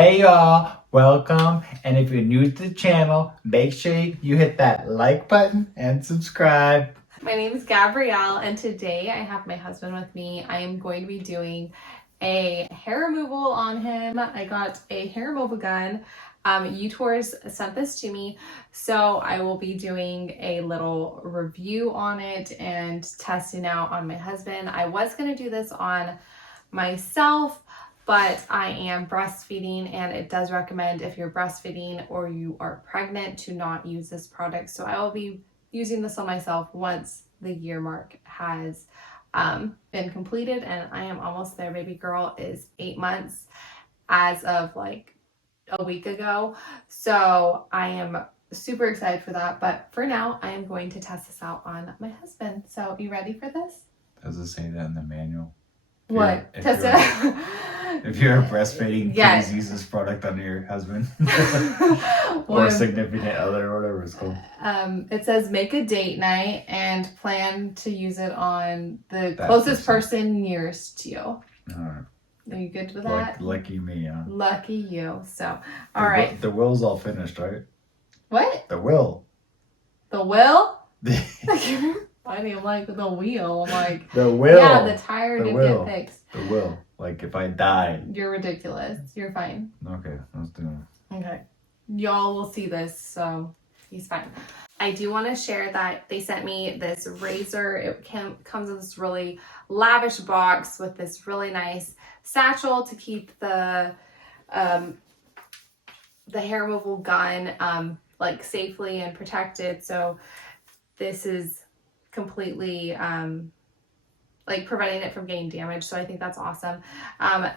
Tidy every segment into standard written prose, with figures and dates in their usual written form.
Hey y'all, welcome. And if you're new to the channel, make sure you hit that like button and subscribe. My name is Gabrielle, and today I have my husband with me. I am going to be doing a hair removal on him. I got a hair removal gun. UTOURS sent this to me, so I will be doing a little review on it and testing out on my husband. I was going to do this on myself, but I am breastfeeding, and it does recommend if you're breastfeeding or you are pregnant to not use this product. So I will be using this on myself once the year mark has been completed, and I am almost there. Baby girl is 8 months as of like a week ago, so I am super excited for that. But for now, I am going to test this out on my husband. So you ready for this? Does it say that in the manual? What? Test it. If you're breastfeeding, Yes. please use this product on your husband or significant other, or whatever it's called. It says make a date night and plan to use it on the That closest person nearest to you. All right. Are you good with that? Lucky me, huh? Lucky you. So, all right. The will's all finished, right? What? The will. The will? I mean, like the wheel. I'm like, the will. Yeah, the tire did get fixed. The will. Like if I die. You're ridiculous. You're fine. Okay, let's do it. Okay. Y'all will see this, so he's fine. I do want to share that they sent me this razor. It comes in this really lavish box with this really nice satchel to keep the hair removal gun like safely and protected. So this is completely like preventing it from getting damaged. So I think that's awesome.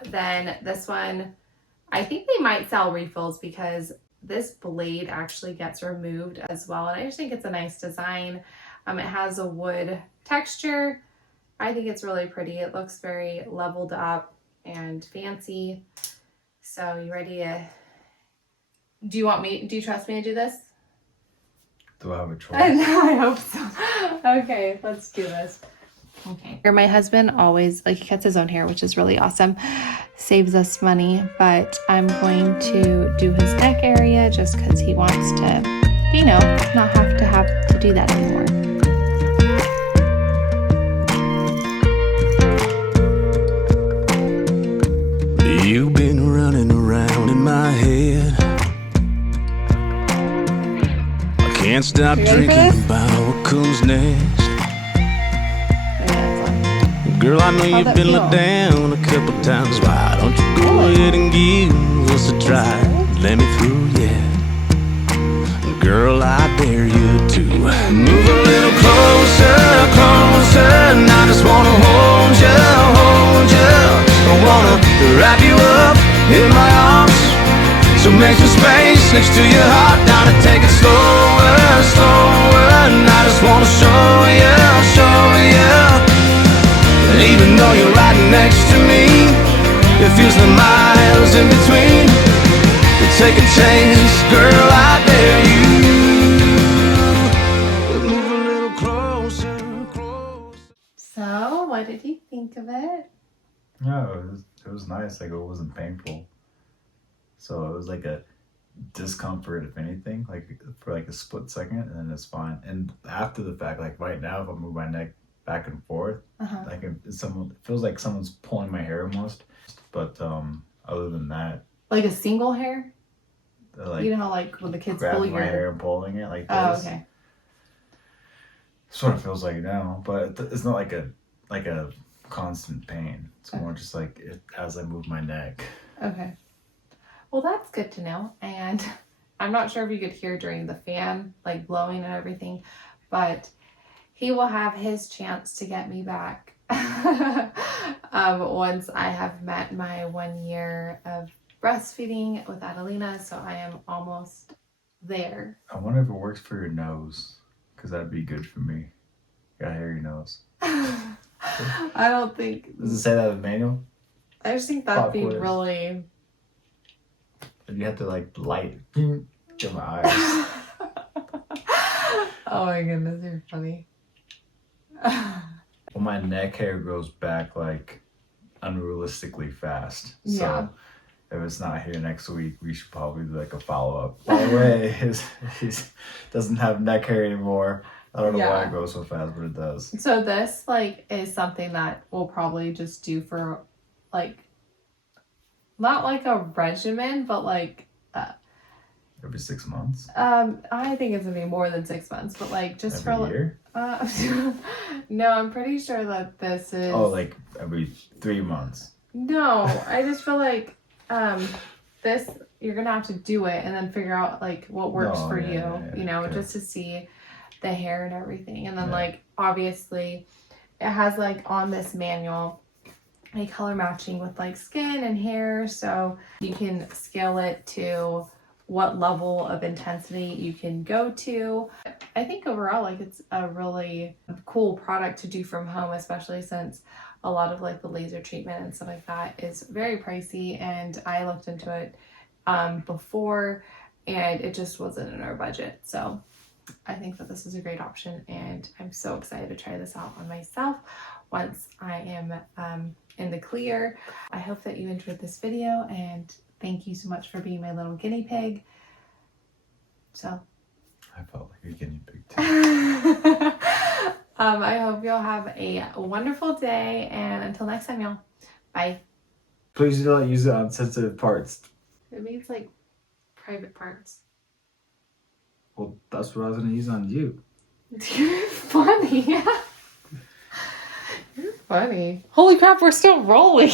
Then this one, I think they might sell refills because this blade actually gets removed as well. And I just think it's a nice design. It has a wood texture. I think it's really pretty. It looks very leveled up and fancy. So you ready to, do you trust me to do this? Do I have a choice? I hope so. Okay, let's do this. Okay. My husband always, like, he cuts his own hair, which is really awesome. Saves us money, but I'm going to do his neck area just because he wants to, you know, not have to do that anymore. You've been running around in my head. I can't stop drinking about what comes next. Girl, I know you've been let down a couple times. Why don't you go ahead and give us a try? Let me through, yeah. Girl, I dare you to move a little closer, closer. And I just wanna hold you, hold you. I wanna wrap you up in my arms. So make some space next to your heart. Now to take it slower, slower. And I just wanna show you, show you. And even though you're right next to me, it feels like miles in between. But take a chance, girl, I dare you. Move a little closer, closer. So, what did you think of it? No, it was nice. Like, it wasn't painful. So it was like a discomfort, if anything, like for like a split second, and then it's fine. And after the fact, like right now, if I move my neck back and forth, like it feels like someone's pulling my hair almost. But other than that, like a single hair, like, you know how like when the kids pull grabbing your my hair and pulling it like this. Oh, okay. That's what it feels like now, but it's not like a constant pain. It's more just like as I move my neck. Okay. Well, that's good to know. And I'm not sure if you could hear during the fan like blowing and everything, but he will have his chance to get me back once I have met my 1 year of breastfeeding with Adelina. So I am almost there. I wonder if it works for your nose, because that'd be good for me. Got hairy nose. I don't think. Does it say that in the manual? I just think that'd be really. If you have to like light to my eyes. Oh my goodness, you're funny. Well, my neck hair grows back like unrealistically fast. Yeah. So if it's not here next week, we should probably do like a follow-up. By the way, he's doesn't have neck hair anymore. I don't know why it grows so fast, but it does. So this like is something that we'll probably just do for like not like a regimen, but like Every 6 months. I think it's gonna be more than 6 months, but like just Every for year? no, I'm pretty sure that this is like every 3 months. No, I just feel like this you're gonna have to do it and then figure out like what works for you, you know, just to see the hair and everything. And then like obviously it has like on this manual a color matching with like skin and hair, so you can scale it to what level of intensity you can go to. I think overall like it's a really cool product to do from home, especially since a lot of like the laser treatment and stuff like that is very pricey, and I looked into it before and it just wasn't in our budget. So I think that this is a great option, and I'm so excited to try this out on myself once I am in the clear. I hope that you enjoyed this video, and thank you so much for being my little guinea pig. So I felt like a guinea pig too. I hope you'll have a wonderful day, and until next time, y'all. Bye. Please do not use it on sensitive parts. It means like private parts. Well, that's what I was going to use on you. You're funny. You're funny. Holy crap, we're still rolling.